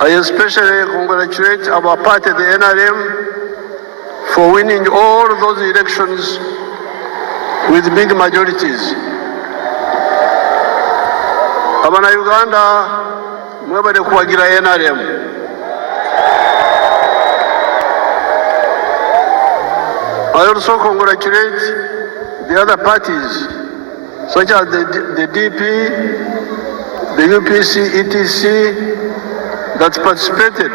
I especially congratulate our party, the NRM, for winning all those elections with big majorities. Abana Uganda, mwebale kuwagira NRM. I also congratulate the other parties, such as the DP, the UPC, ETC, that participated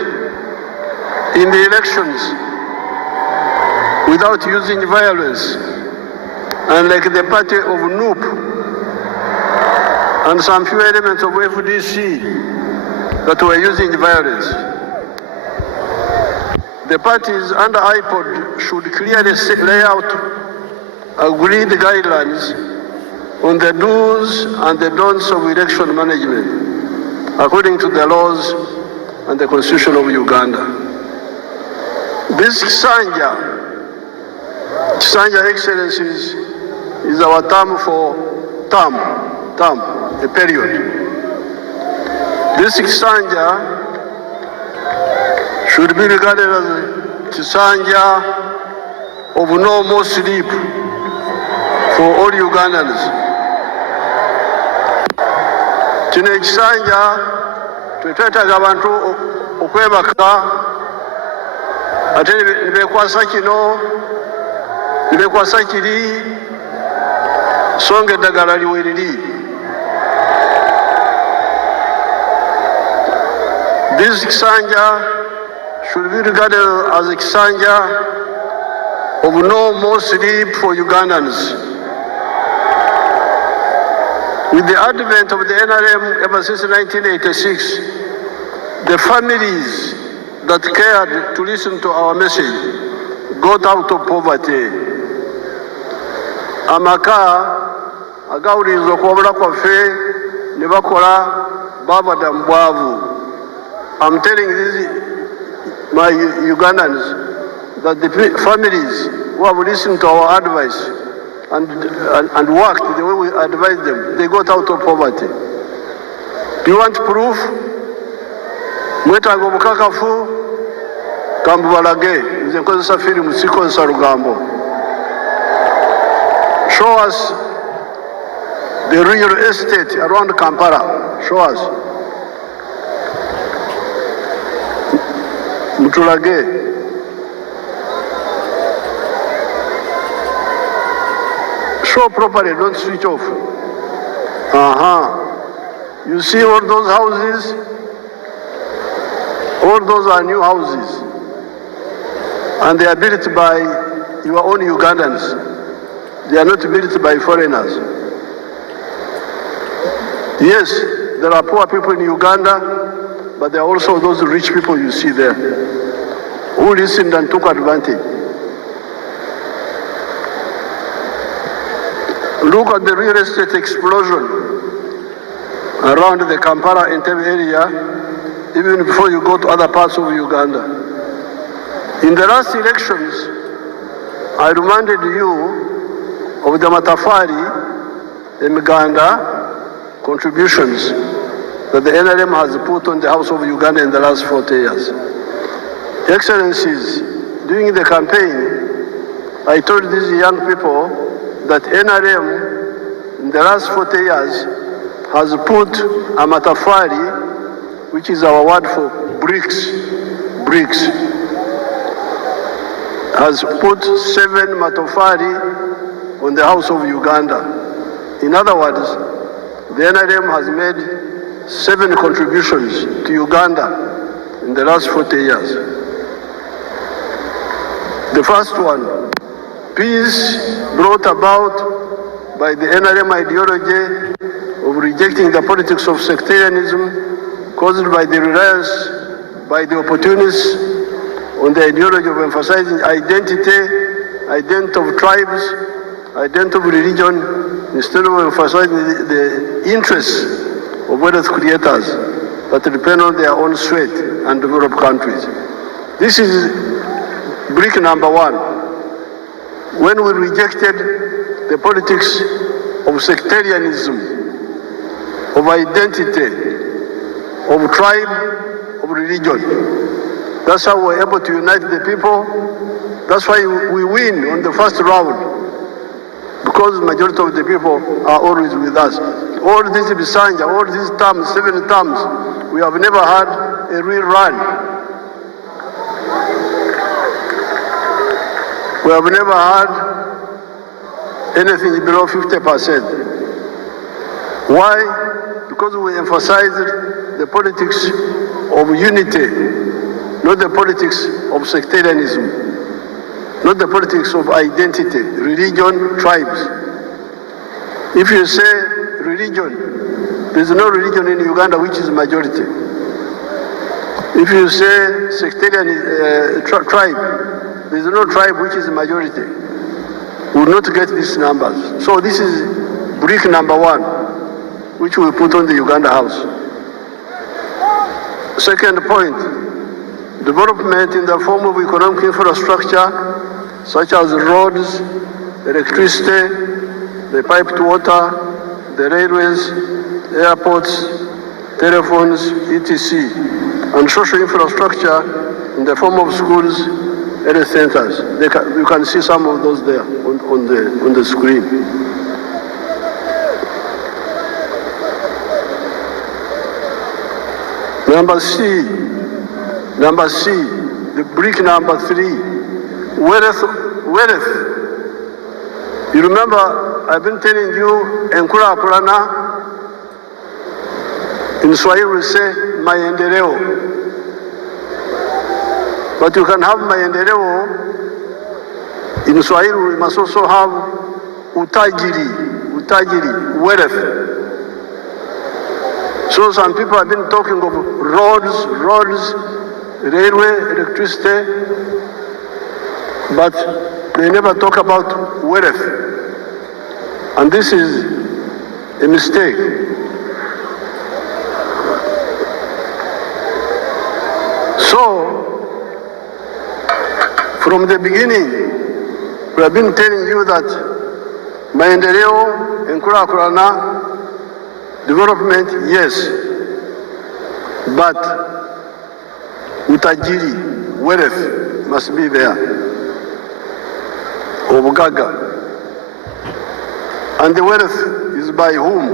in the elections without using violence, and like the party of NUP and some few elements of FDC that were using violence. The parties under IPOD should clearly lay out agreed guidelines on the do's and the don'ts of election management according to the laws and the Constitution of Uganda. This Kisanja Excellencies, is our term for a period. This Kisanja should be regarded as a Kisanja of no more sleep for all Ugandans. Kino Kisanja twetwetaaga abantu okwebaka ate nibekwasa kino nibekwasa kiri songa eddagala liweriri. This Kisanja should be regarded as a Kisanja of no more sleep for Ugandans. With the advent of the NRM ever since 1986, the families that cared to listen to our message got out of poverty. Amaka agawulirizwa okwobula kwaffe ne bakola babadda mu bwavu. I'm telling my Ugandans that the families who have listened to our advice and worked the way we advised them, they got out of poverty. Do you want proof? Mwetaaga obukakafu kambubalage, nze nkozesa firimu sikozesa lugambo. Show us the real estate around Kampala. Show us. Mutulage. Show properly, don't switch off. You see all those houses? All those are new houses. And they are built by your own Ugandans. They are not built by foreigners. Yes, there are poor people in Uganda, but there are also those rich people you see there who listened and took advantage. Look at the real estate explosion around the Kampala Entebbe area, even before you go to other parts of Uganda. In the last elections, I reminded you of the Matafari and Uganda contributions that the NRM has put on the House of Uganda in the last 40 years. Excellencies, during the campaign, I told these young people that NRM in the last 40 years has put a matafari, which is our word for bricks, has put 7 matafari on the House of Uganda. In other words, the NRM has made 7 contributions to Uganda in the last 40 years. The first one, peace brought about by the NRM ideology of rejecting the politics of sectarianism caused by the reliance by the opportunists on the ideology of emphasizing identity of tribes, identity of religion, instead of emphasizing the interests of wealth creators that depend on their own sweat and developed countries. This is brick number 1. When we rejected the politics of sectarianism, of identity, of tribe, of religion. That's how we're able to unite the people. That's why we win on the first round, because the majority of the people are always with us. All these Kisanja, all these terms, 7 terms, we have never had a real run. We have never had anything below 50%. Why? Because we emphasized the politics of unity, not the politics of sectarianism, not the politics of identity, religion, tribes. If you say religion, there's no religion in Uganda which is majority. If you say sectarian tribe, there's no tribe which is majority. We will not get these numbers. So this is brick number 1, which we put on the Uganda House. Second point, development in the form of economic infrastructure, such as roads, electricity, the piped water, the railways, airports, telephones, etc., and social infrastructure in the form of schools, health centers. You can see some of those there on the screen. Number C, the brick number 3, wealth. You remember, I've been telling you, Enkura Kurana, in Swahili we say, maendeleo. But you can have maendeleo, in Swahili we must also have utajiri, wealth. So some people have been talking of roads, railway, electricity, but they never talk about wealth. And this is a mistake. So, from the beginning, we have been telling you that maendeleo, enkurakurana, development, yes, but utajiri, wealth, must be there. Obugaga. And the wealth is by whom?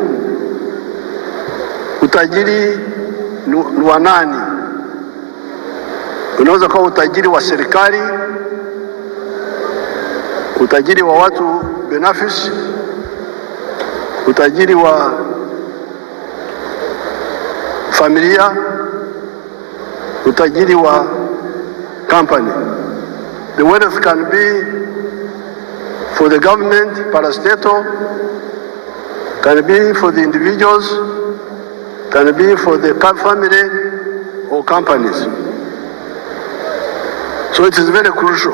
Utajiri ni wa nani? Unaweza kuwa utajiri wa serikali, utajiri wa watu binafsi, utajiri wa familia, utajiri wa company. The wealth can be for the government, parastatal, can be for the individuals, can be for the family or companies. So it is very crucial.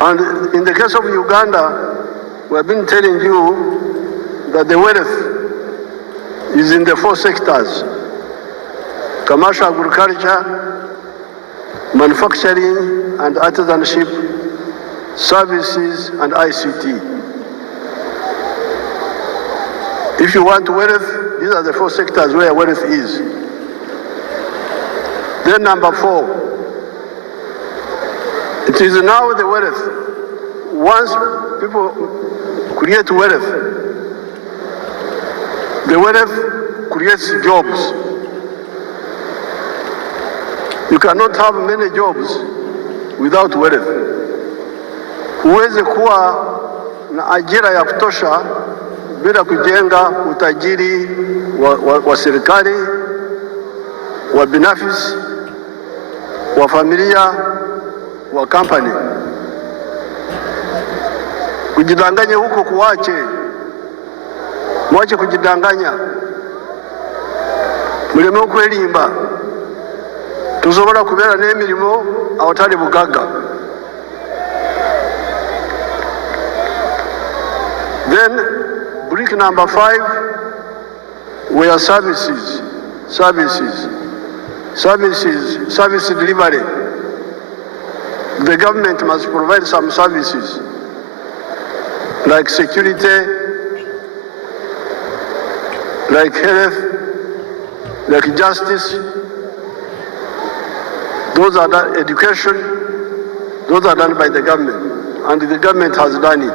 And in the case of Uganda, we have been telling you that the wealth is in the 4 sectors: commercial agriculture, manufacturing and artisanship, services and ICT. If you want wealth, these are the 4 sectors where wealth is. Then number 4, it is now the wealth. Once people create wealth, the wealth creates jobs. You cannot have many jobs without wealth. Huwezi kuwa na ajira ya kutosha bila kujenga utajiri wa serikali, wa binafsi, wa familia, wa company. Kujidanganya huko kuache. Mwache kujidanganya. Muleme okwelimba. Tusobola kubeera n'emirimo awatali bugagga. Then brick number 5 were services. Service delivery. The government must provide some services like security, like health, like justice, those are done, education, those are done by the government, and the government has done it.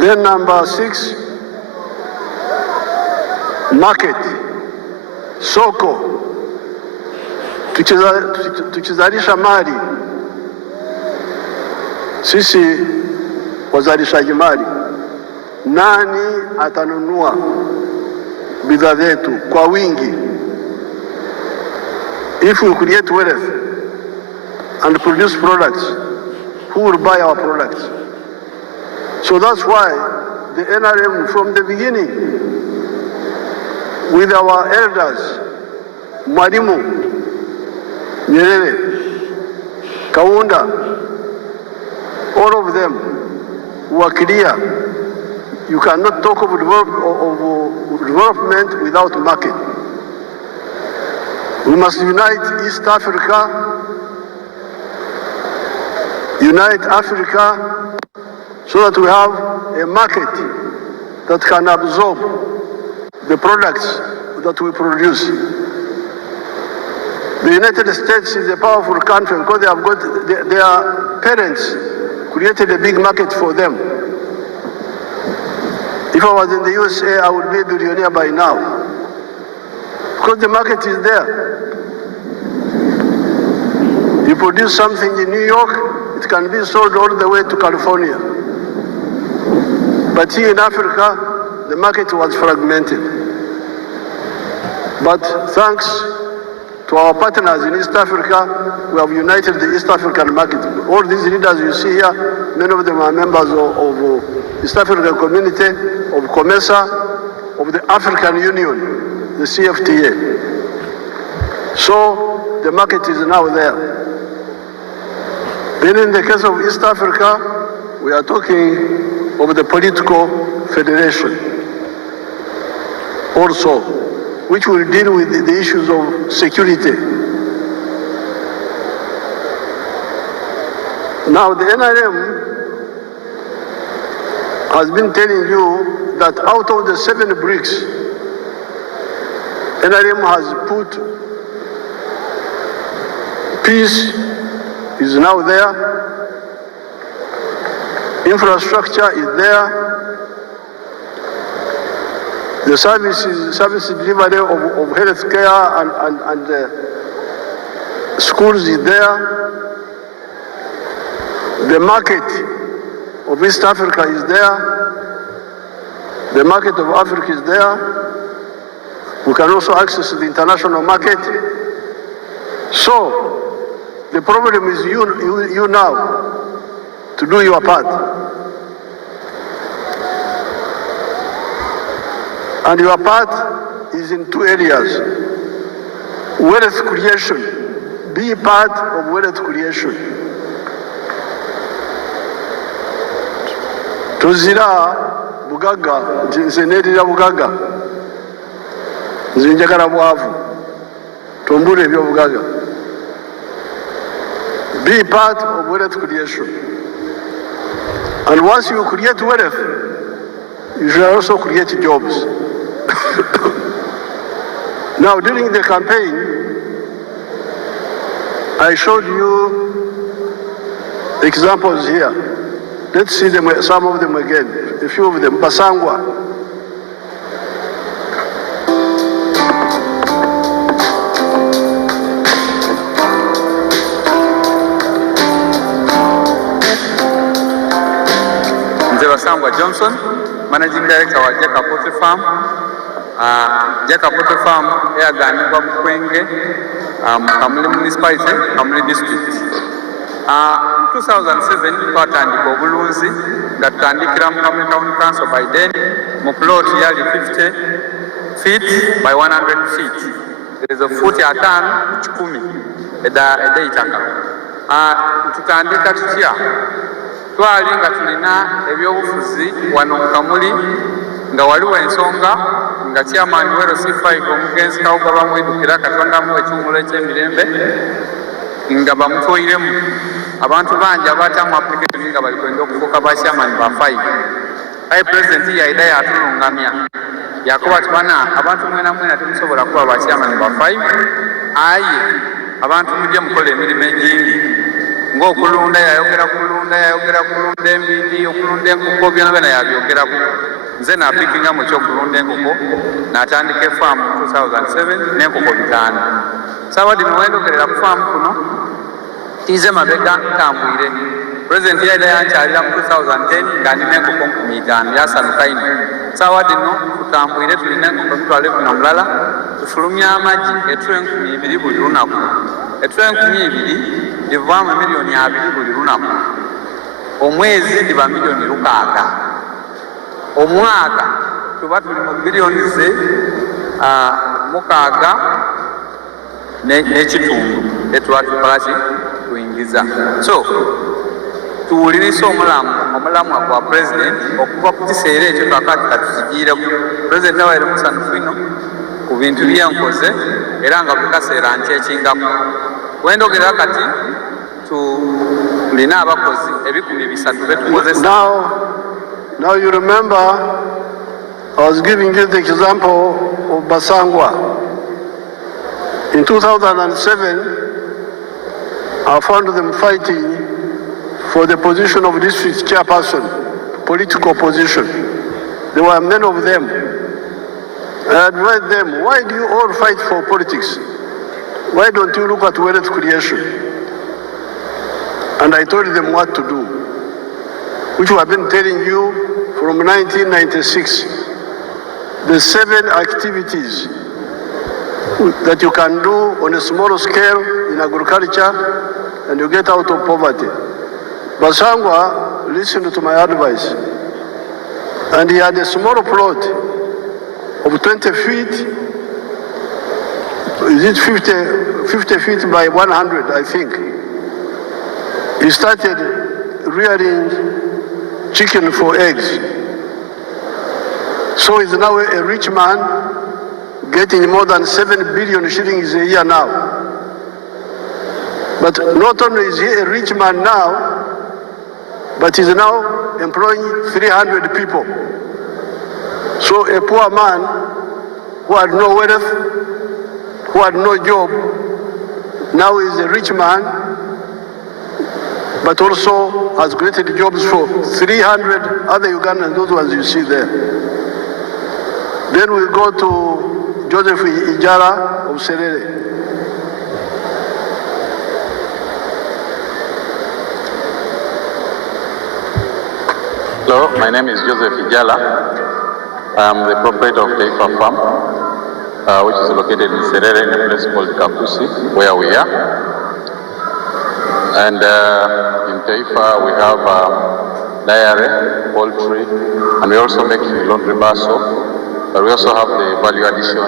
Then number 6, market, soko, tukizalisha mali, sisi wazalishaji mali, nani atanunua bidhaa zetu kwa wingi? If we create wealth and produce products, who will buy our products? So that's why the NRM from the beginning, with our elders, Mwalimu, Nyerere, Kaunda, all of them were clear. You cannot talk of development without market. We must unite East Africa, unite Africa, so that we have a market that can absorb the products that we produce. The United States is a powerful country because they have got their parents created a big market for them. If I was in the USA, I would be a billionaire by now, because the market is there. You produce something in New York, it can be sold all the way to California. But here in Africa, the market was fragmented. But thanks to our partners in East Africa, we have united the East African market. All these leaders you see here, many of them are members of East African Community, of COMESA, of the African Union, the CFTA. So the market is now there. Then in the case of East Africa, we are talking of the political federation also, which will deal with the issues of security. Now the NRM has been telling you that out of the 7 bricks, NRM has put peace is now there, infrastructure is there, the service delivery of health care and schools is there, the market of East Africa is there, the market of Africa is there, we can also access the international market. So the problem is you now to do your part. And your part is in 2 areas. Wealth creation. Be part of wealth creation. Tuzira bugaga, nzenerira bugaga. Nzinjagala bwavu. Tumbule ebyo bugaga. Be part of wealth creation. And once you create wealth, you should also create jobs. Now, during the campaign, I showed you examples here. Let's see them, some of them again, a few of them. Basangwa. Basangwa Johnson, Managing Director wa Jaka Poultry Farm. Jaka Poultry Farm yaganibwa Bukwenge, Kamuli Municipality, Kamuli District. 2007 twatandika obulunzi nga tutandikira mu Kamuli Town Council by then mu plot yali 50 feet by 100 feet. There is a foot atano ku 10 edaitaka. Tutandika tutya twali nga tulina ebyobufuzi wano mu Kamuli nga waliwo ensonga nga chairman wero C5 omugenzi Kawuga bamwedukira Katonda mu ekimuli eky'emirembe nga bamutoyiremu abantu bangi abatamu application nga bali kwenda okufuuka ba chairman ba 5. President yaida yatulungamya yakuba tibana abantu mwena mwena temusobola kuba bakyamani ba 5 aye abantu mujje mukola emirimu egingi ng'okulunda yayogera kulunda embidi okulunda enkoko byona byona yabyogeraku nze napikinga mu kyokulunda enkoko n'atandika efaamu 2007 n'enkoko 5 saawa dino wendogerera ku faamu kuno tiize mabega ntambwire pulezidenti yaida yankyalira mu 2010 nga ndina enkoko 5,000 yasanuka ino saawa dino tutambwire tulina enkoko emitwalo 10 mulala tufulumya amagi etula 2,000 buli lunaku etula 2,000 livaamu miliyoni 2 buli lunaku omwezi liba miliyoni 6 omwaka tuba tuli mu biliyoni ze 6 n'ekitundu etuba tukolaki tuyingiza so tuwulirisa omulamwa gwa pulezidenti okuva ku kiseera ekyo kakati katukigiireku pulezidenti awaire musanufu ino ku bintu byenkoze era nga buli kaseera nkyekingako wendogerera kati tulina abakozi 300 betukozesa. Now you remember I was giving you the example of Basangwa. In 2007 I found them fighting for the position of district chairperson, political position. There were many of them. I advised them, why do you all fight for politics? Why don't you look at wealth creation? And I told them what to do, which we have been telling you from 1996. The 7 activities that you can do on a small scale in agriculture and you get out of poverty. Basangwa listened to my advice, and he had a small plot of 20 feet, is it 50 feet by 100, I think. He started rearing chicken for eggs. So he's now a rich man, getting more than 7 billion shillings a year now. But not only is he a rich man now, but he's now employing 300 people. So a poor man who had no wealth, who had no job, now is a rich man, but also has created jobs for 300 other Ugandans, those ones you see there. Then we go to Joseph Ijara of Serere. Hello, my name is Joseph Ijala. I'm the proprietor of Taifa Farm, which is located in Serere in a place called Kakusi, where we are. And in Taifa we have dairy, poultry, and we also make laundry basso. But we also have the value addition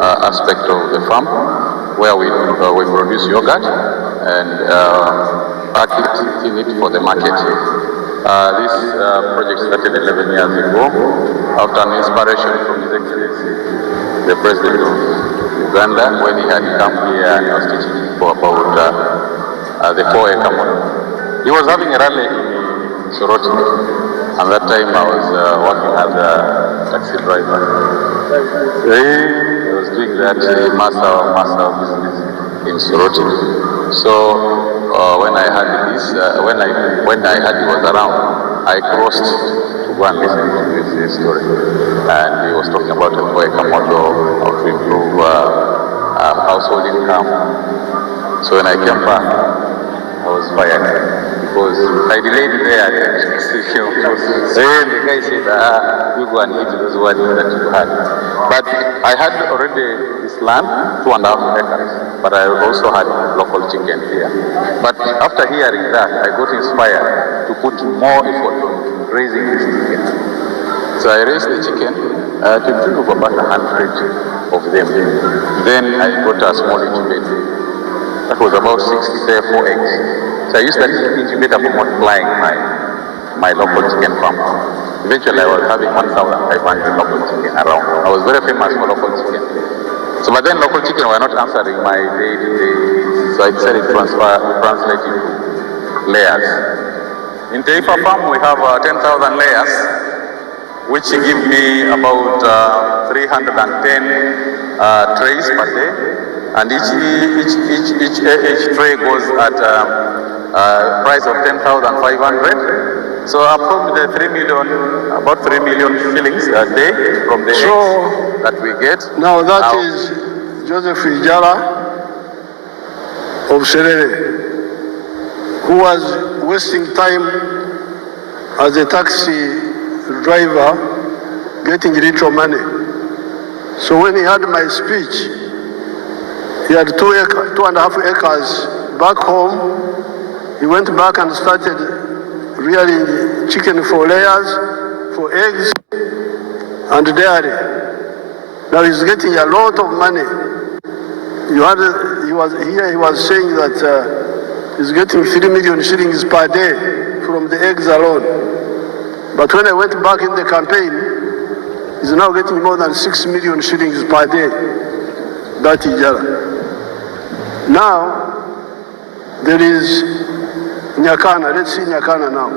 aspect of the farm, where we produce yogurt and pack it for the market. This project started 11 years ago after an inspiration from His Excellency, the President of Uganda, when he had come here and was teaching people about the 4-acre model. He was having a rally in Soroti, and that time I was working as a taxi driver. He was doing that master business in Soroti. So when I heard this, when I heard he was around, I crossed to go and listen to his story. And he was talking about a 4-acre model, how to improve household income. So when I came back, I was fired because I delayed there. Then the guy said, you go and eat those ones that you had. But I had already this land, 2.5 acres, but I also had local chicken here. But after hearing that, I got inspired to put more effort on raising this chicken. So I raised the chicken to the tune of about 100 of them. Then I got a small incubator. That was about 64 eggs. So I used that incubator for multiplying my local chicken farm. Eventually I was having 1,500 local chicken around. I was very famous for local chicken. So but then local chicken were not answering my daily needs. So I decided to translate into layers. In Taifa Farm we have 10,000 layers. which give me about 310 trays per day, and each tray goes at price of 10,500. So approximately 3 million, about 3 million shillings a day from the eggs that we get. Now that is Joseph Ijala of Serere, who was wasting time as a taxi driver getting little money. So when he had my speech, he had 2.5 acres back home. He went back and started rearing chicken for layers, for eggs, and dairy. Now he's getting a lot of money. He was saying that he's getting 3 million shillings per day from the eggs alone. But when I went back in the campaign, he's now getting more than 6 million shillings per day. That Ijala. Now, there is Nyakana. Let's see Nyakana now.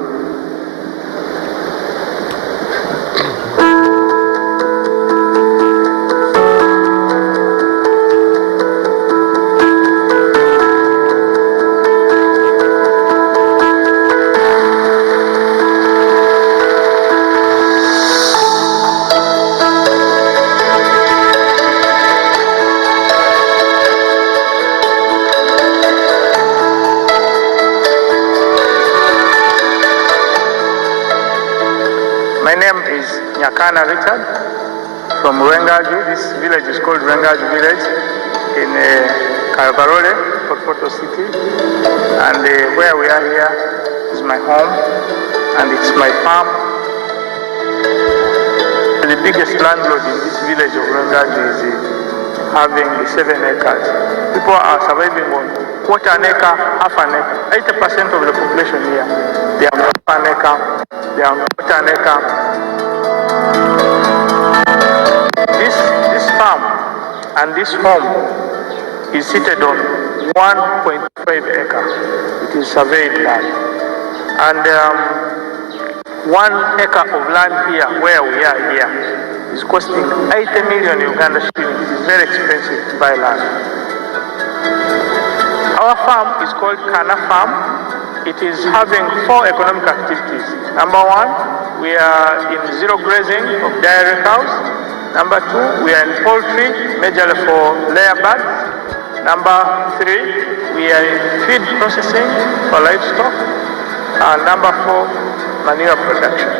My name is Nyakana Richard from Rwengaji. This village is called Rwengaji village in Karabarole, Porto City. And where we are here is my home and it's my farm. The biggest landlord in this village of Rwengaji is having 7 acres. People are surviving on quarter an acre, half an acre. 80% of the population here, they are half an acre, they are quarter an acre. This farm and this home is seated on 1.5 acres. It is surveyed land. And 1 acre of land here, where we are here, is costing 80 million Uganda shillings. It is very expensive to buy land. Our farm is called Kana Farm. It is having 4 economic activities. Number 1, we are in zero grazing of dairy cows. Number 2, we are in poultry, majorly for layer birds. Number 3, we are in feed processing for livestock. And number 4, manure production.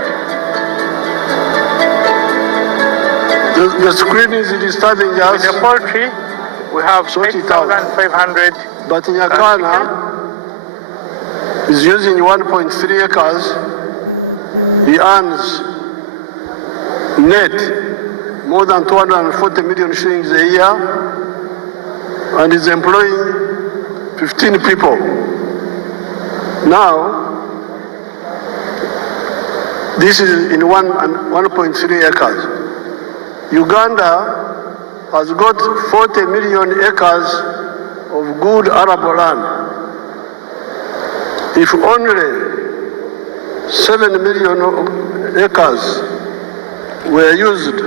The screen is disturbing us. With the poultry, we have 8,500. But Nyakana is using 1.3 acres. He earns net more than 240 million shillings a year and is employing 15 people. Now, this is in 1.3 acres. Uganda has got 40 million acres of good arable land. If only 7 million acres were used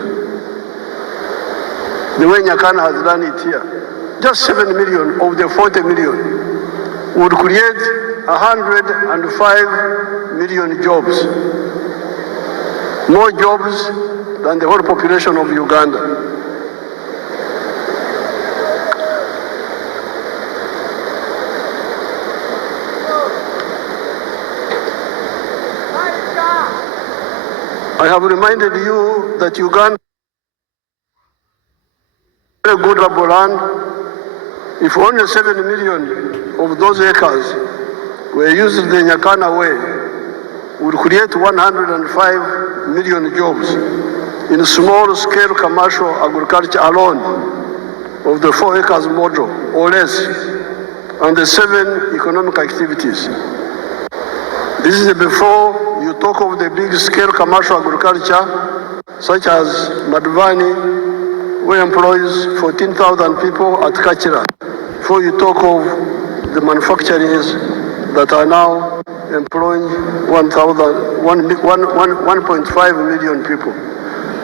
the way Nyakana has done it here, just 7 million of the 40 million would create 105 million jobs. More jobs than the whole population of Uganda. I have reminded you that Uganda very good arable land. If only 7 million of those acres were used the Nyakana way, would create 105 million jobs in small-scale commercial agriculture alone of the 4 acres model or less, and the 7 economic activities. This is before you talk of the big-scale commercial agriculture, such as Madvani, who employs 14,000 people at Kachira, before you talk of the manufacturers that are now employing 1.5 million people.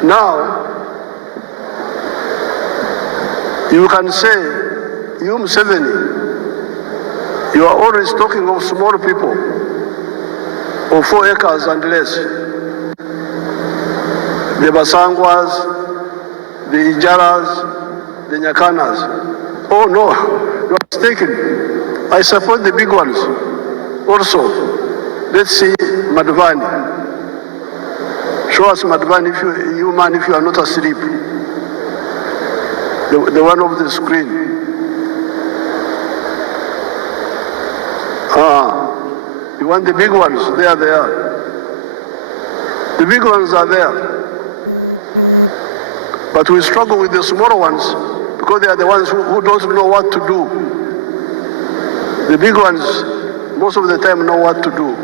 Now, you can say, you Museveni, you are always talking of small people, of 4 acres and less. The Basangwas, the Ijaras, the Nyakanas. Oh no, you are mistaken. I support the big ones also. Let's see Madhvani. Show us Madhvani, if you man, if you are not asleep. The one of the screen. You want the big ones? There they are. The big ones are there. But we struggle with the smaller ones because they are the ones who don't know what to do. The big ones, most of the time, know what to do.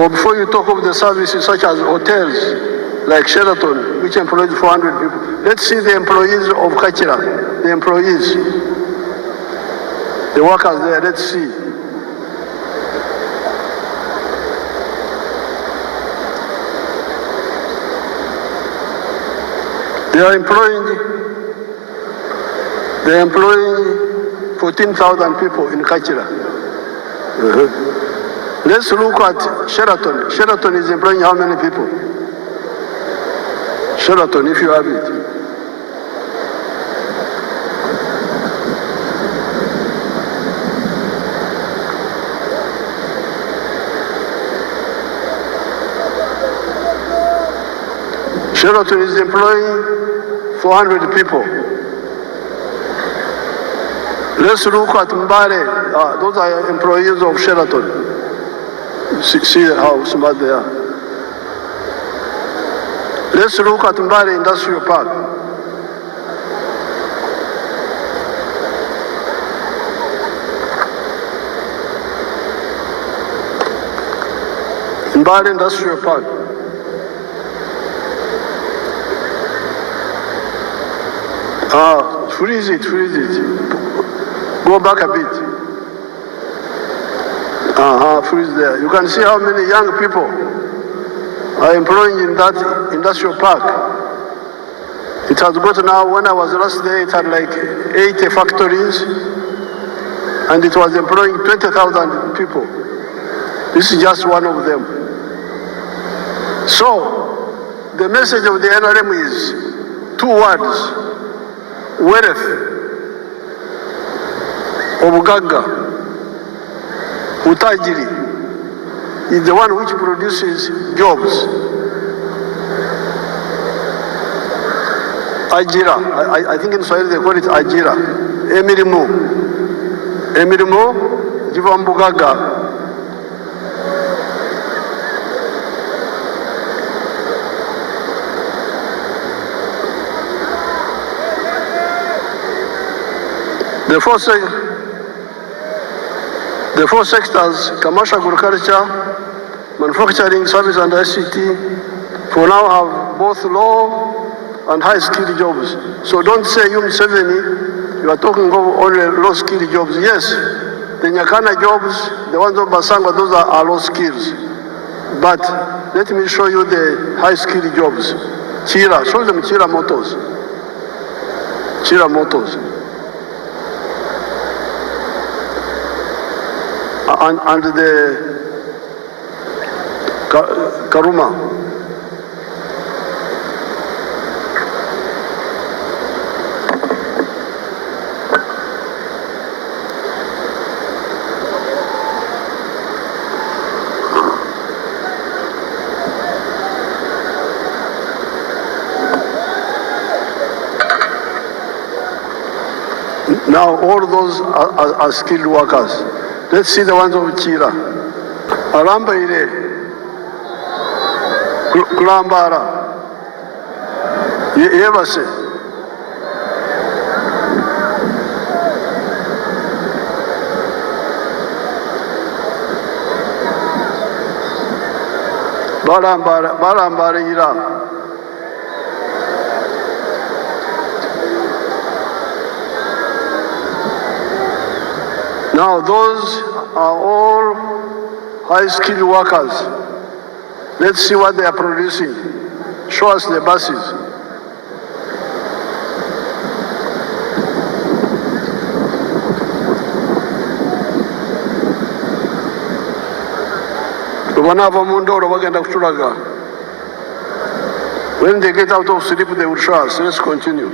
Or before you talk of the services such as hotels, like Sheraton, which employs 400 people, let's see the employees of Kachira, the employees, the workers there, let's see. They are employing 14,000 people in Kachira. Let's look at Sheraton. Sheraton is employing how many people? Sheraton, if you have it. Sheraton is employing 400 people. Let's look at Mbale. Those are employees of Sheraton. See how smart they are. Let's look at Mbale Industrial Park. Mbale Industrial Park. Freeze it. Go back a bit. Freeze there. You can see how many young people are employing in that industrial park. It has got now, when I was last there, it had like 80 factories, and it was employing 20,000 people. This is just one of them. So, the message of the NRM is 2 words. Wealth, Obugaga, Utajiri is the one which produces jobs. Ajira, I think in Swahili they call it Ajira. Emirimo, Jivambugaga. The four sectors, commercial agriculture, manufacturing, service and ICT, for now have both low and high skilled jobs. So don't say you Museveni, you are talking of only low skilled jobs. Yes, the Nyakana jobs, the ones of Basangwa, those are low skills. But let me show you the high skilled jobs. Chira, show them Chira Motors. Chira Motors. And the Karuma. Now all those are skilled workers. Let's see the ones of Chira. Arambaire, Kulambara, Yevase. Barambara Ira. Now those are all high-skilled workers. Let's see what they are producing. Show us the buses. When they get out of sleep, they will show us. Let's continue.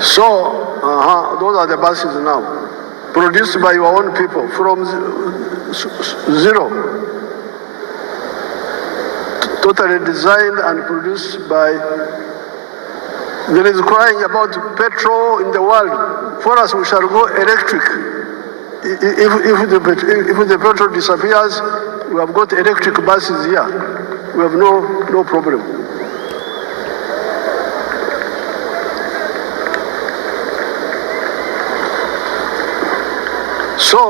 So, those are the buses now, produced by your own people from zero. Totally designed and produced by. There is crying about petrol in the world. For us, we shall go electric. If the petrol disappears, we have got electric buses here. We have no problem. So,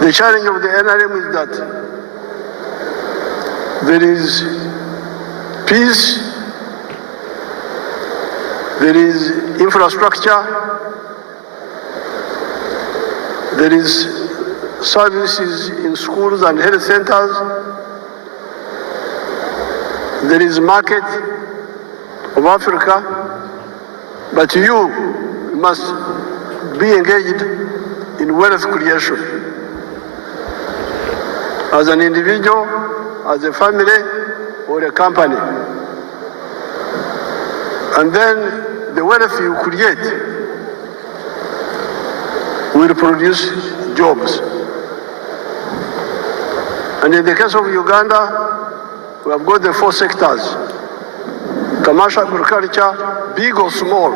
the challenge of the NRM is that there is peace, there is infrastructure, there is services in schools and health centers, there is market of Africa, but you must be engaged in wealth creation. As an individual, as a family, or a company. And then the wealth you create will produce jobs. And in the case of Uganda, we have got the 4 sectors: commercial agriculture, big or small,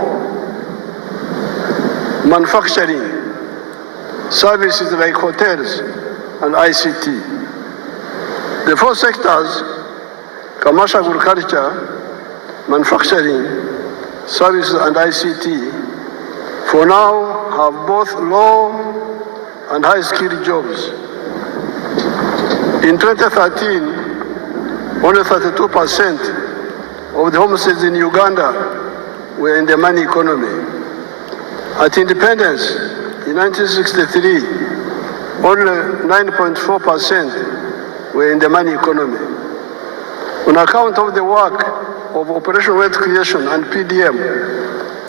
manufacturing, services like hotels and ICT. The 4 sectors, commercial agriculture, manufacturing, services and ICT, for now have both low and high-skilled jobs. In 2013, only 32% of the homesteads in Uganda were in the money economy. At independence in 1963, only 9.4% were in the money economy. On account of the work of Operation Wealth Creation and PDM,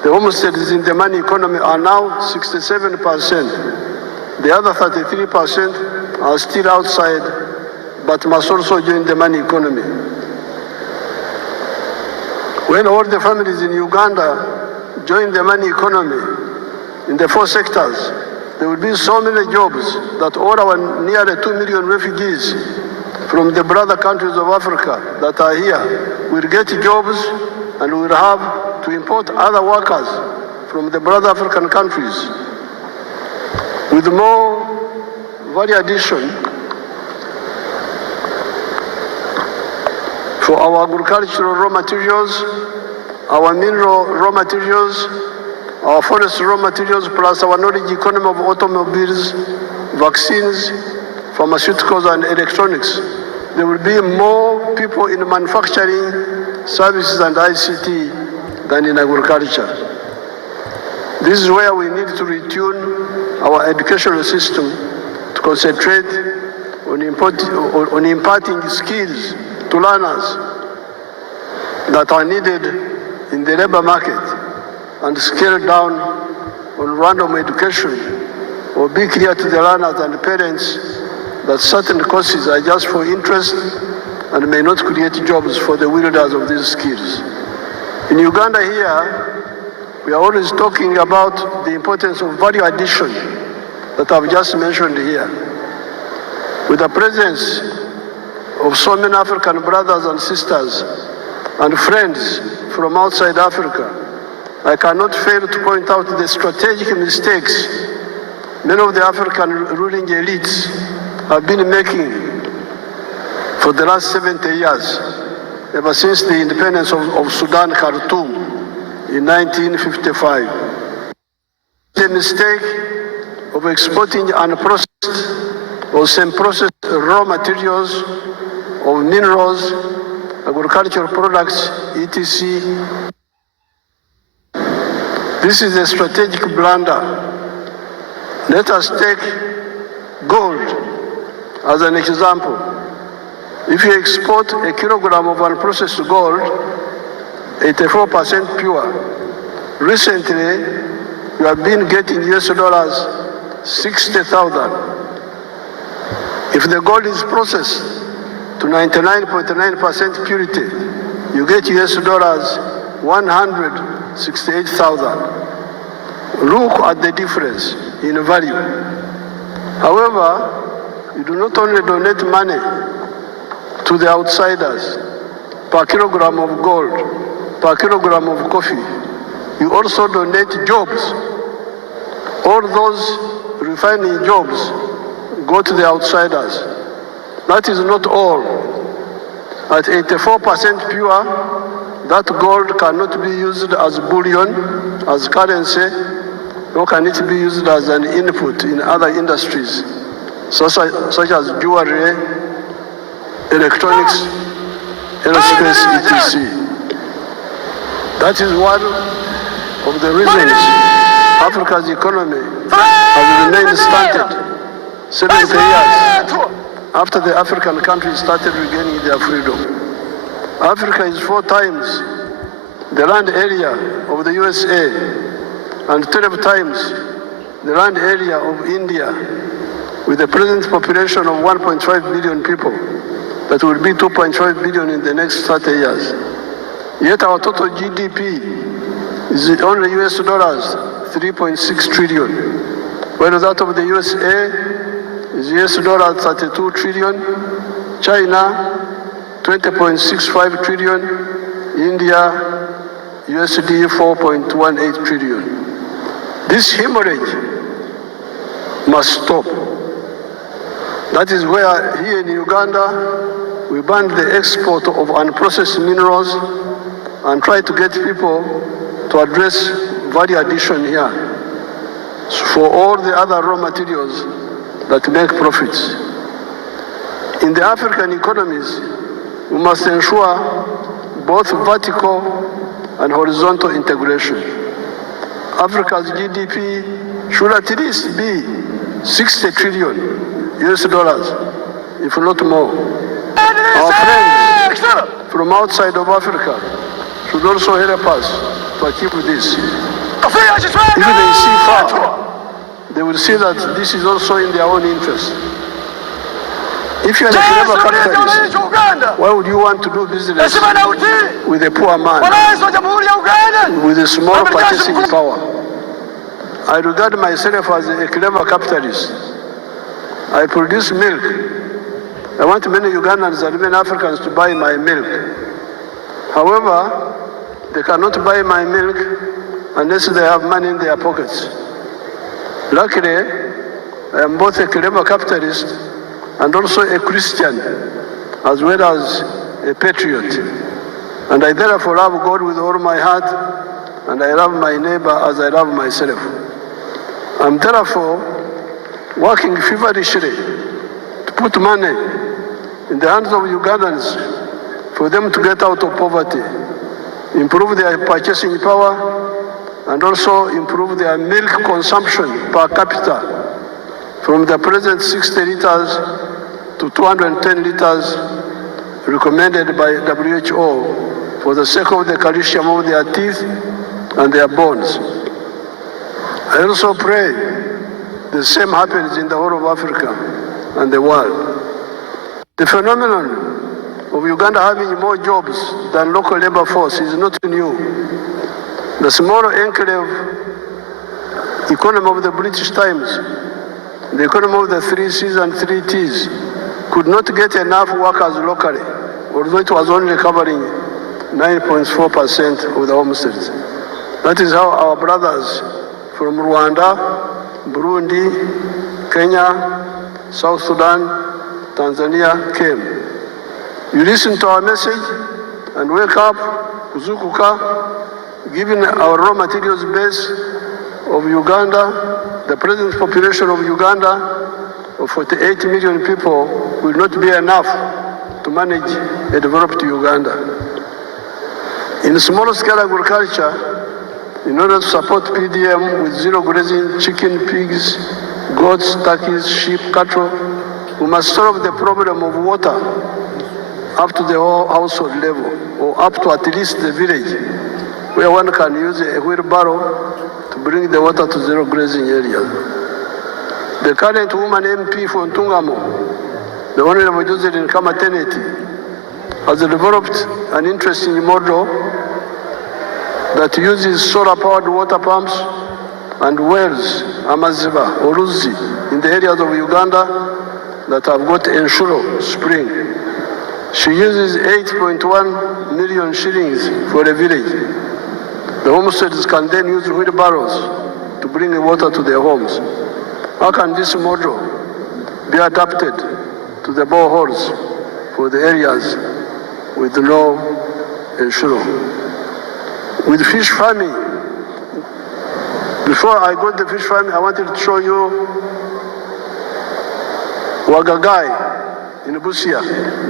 the homesteads in the money economy are now 67%. The other 33% are still outside, but must also join the money economy. When all the families in Uganda join the money economy in the 4 sectors, there will be so many jobs that all our nearly 2 million refugees from the brother countries of Africa that are here will get jobs, and will have to import other workers from the brother African countries. With more value addition for our agricultural raw materials, our mineral raw materials, our forest raw materials, plus our knowledge economy of automobiles, vaccines, pharmaceuticals, and electronics. There will be more people in manufacturing, services, and ICT than in agriculture. This is where we need to retune our educational system to concentrate on imparting skills to learners that are needed in the labor market, and scale down on random education, or be clear to the learners and the parents that certain courses are just for interest and may not create jobs for the wielders of these skills. In Uganda here, we are always talking about the importance of value addition that I've just mentioned here. With the presence of so many African brothers and sisters and friends from outside Africa, I cannot fail to point out the strategic mistakes many of the African ruling elites have been making for the last 70 years, ever since the independence of Sudan, Khartoum, in 1955. The mistake of exporting unprocessed or semi-processed raw materials of minerals, agricultural products, etc., This is a strategic blunder. Let us take gold as an example. If you export a kilogram of unprocessed gold, 84% pure, recently you have been getting US dollars 60,000. If the gold is processed to 99.9% purity, you get US dollars 168,000. Look at the difference in value. However, you do not only donate money to the outsiders per kilogram of gold, per kilogram of coffee, you also donate jobs. All those refining jobs go to the outsiders. That is not all. At 84% pure, that gold cannot be used as bullion, as currency, nor can it be used as an input in other industries, such as jewelry, electronics, aerospace, etc. That is one of the reasons Africa's economy has remained stunted 70 years after the African countries started regaining their freedom. Africa is 4 times the land area of the USA and 12 times the land area of India, with a present population of 1.5 billion people that will be 2.5 billion in the next 30 years. Yet our total GDP is only US dollars 3.6 trillion, while that of the USA is US dollars 32 trillion, China 20.65 trillion, India USD 4.18 trillion. This hemorrhage must stop. That is where here in Uganda we banned the export of unprocessed minerals and try to get people to address value addition here for all the other raw materials that make profits. In the African economies, we must ensure both vertical and horizontal integration. Africa's GDP should at least be 60 trillion US dollars, if not more. Our friends from outside of Africa should also help us to achieve this. If they see far, they will see that this is also in their own interest. If you are a clever capitalist, why would you want to do business with a poor man, with a small purchasing power? I regard myself as a clever capitalist. I produce milk. I want many Ugandans and many Africans to buy my milk. However, they cannot buy my milk unless they have money in their pockets. Luckily, I am both a clever capitalist and also a Christian, as well as a patriot. And I therefore love God with all my heart, and I love my neighbor as I love myself. I'm therefore working feverishly to put money in the hands of Ugandans for them to get out of poverty, improve their purchasing power, and also improve their milk consumption per capita from the present 60 liters to 210 liters recommended by WHO for the sake of the calcium of their teeth and their bones. I also pray the same happens in the whole of Africa and the world. The phenomenon of Uganda having more jobs than local labor force is not new. The small enclave economy of the British times, the economy of the 3 C's and 3 T's, could not get enough workers locally, although it was only covering 9.4% of the homesteads. That is how our brothers from Rwanda, Burundi, Kenya, South Sudan, Tanzania came. You listen to our message and wake up, kuzukuka, given our raw materials base of Uganda, the present population of Uganda of 48 million people will not be enough to manage a developed Uganda. In small-scale agriculture, In order to support PDM with zero grazing chicken, pigs, goats, turkeys, sheep, cattle, we must solve the problem of water up to the whole household level, or up to at least the village, where one can use a wheelbarrow to bring the water to zero grazing areas. The current woman MP for Ntungamo, the Honorable Josephine Kamateneti, has developed an interesting model that uses solar-powered water pumps and wells, Amaziba or Uzi, in the areas of Uganda that have got Enshuro spring. She uses 8.1 million shillings for a village. The homesteads can then use wheelbarrows to bring the water to their homes. How can this model be adapted to the boreholes for the areas with no Enshuro? With fish farming, before I go to the fish farming, I wanted to show you Wagagai in Busia,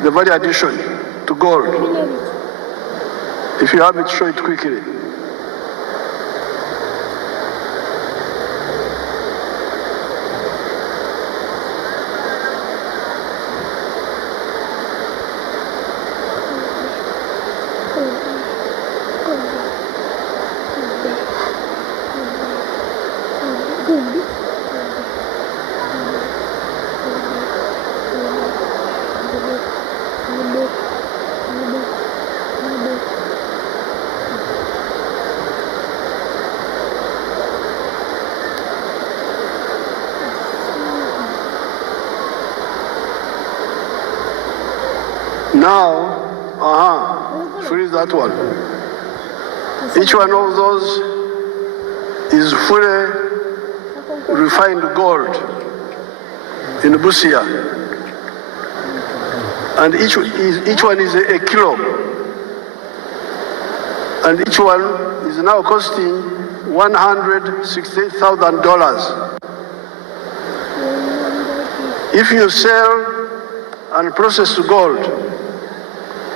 the value addition to gold. If you have it, show it quickly. Now, freeze that one. Each one of those is fully refined gold in Busia. And each one is a kilo. And each one is now costing $168,000. If you sell and process gold,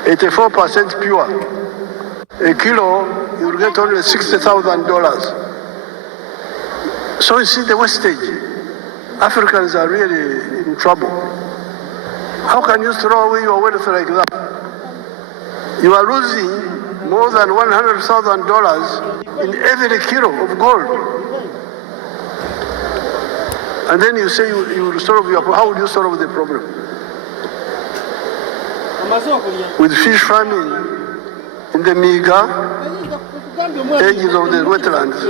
84% pure, a kilo, you'll get only $60,000. So you see the wastage. Africans are really in trouble. How can you throw away your wealth like that? You are losing more than $100,000 in every kilo of gold. And then you say you will solve your problem. How will you solve the problem? With fish farming in the Miga edges of the wetlands,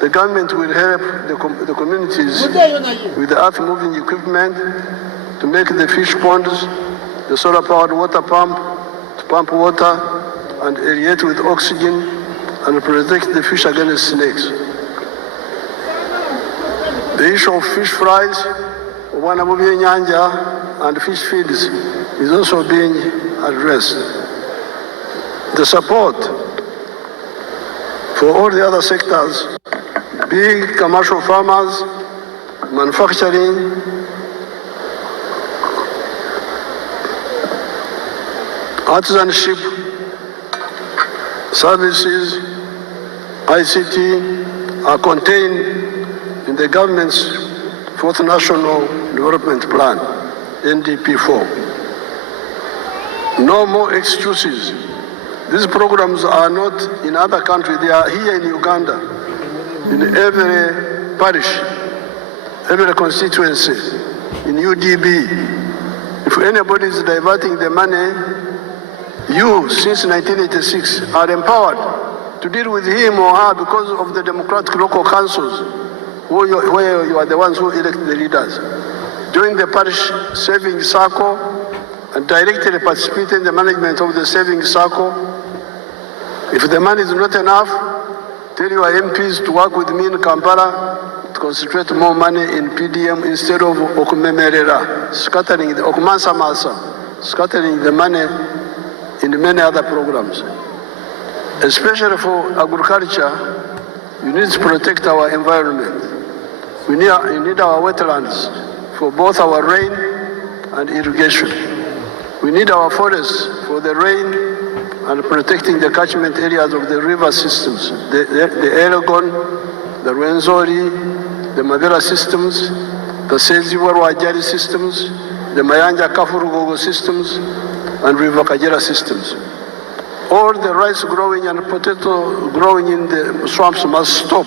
the government will help the communities with the earth-moving equipment to make the fish ponds, the solar-powered water pump, to pump water and aerate with oxygen and protect the fish against snakes. The issue of fish fries, nyanja, and fish feeds is also being addressed. The support for all the other sectors, big commercial farmers, manufacturing, artisanship, services, ICT are contained in the government's Fourth National Development Plan, NDP4. No more excuses. These programs are not in other countries, they are here in Uganda, in every parish, every constituency, in UDB. If anybody is diverting the money, you, since 1986, are empowered to deal with him or her because of the democratic local councils, where you are the ones who elect the leaders. Join the parish savings circle and directly participate in the management of the savings circle. If the money is not enough, tell your MPs to work with me in Kampala to concentrate more money in PDM instead of okumemerera, scattering the money in many other programs. Especially for agriculture, you need to protect our environment. You need our wetlands for both our rain and irrigation. We need our forests for the rain and protecting the catchment areas of the river systems, the Elgon, the Rwenzori, the Madera systems, the Seziwa-Rwajari systems, the Mayanja-Kafurugogo systems, and River Kagera systems. All the rice growing and potato growing in the swamps must stop.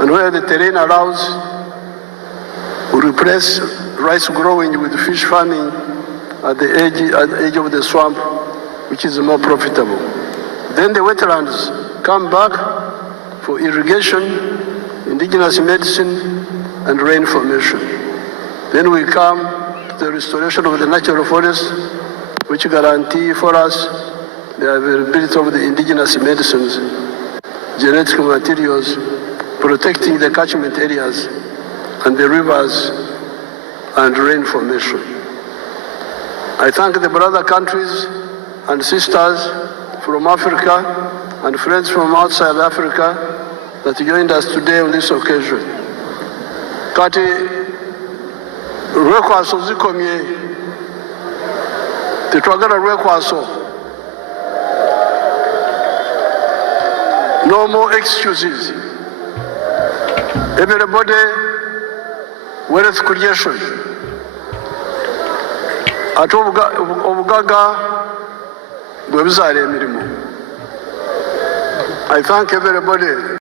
And where the terrain allows, we replace rice growing with fish farming at the edge of the swamp, which is more profitable. Then the wetlands come back for irrigation, indigenous medicine, and rain formation. Then we come to the restoration of the natural forests, which guarantee for us the availability of the indigenous medicines, genetic materials, protecting the catchment areas and the rivers and rain formation. I thank the brother countries and sisters from Africa and friends from outside Africa that joined us today on this occasion. Kati lwekwaso zikomye, tetwagala lwekwaso. No more excuses. Everybody, wealth creation. Ate obugaga bwe buzaala emirimu. I thank everybody.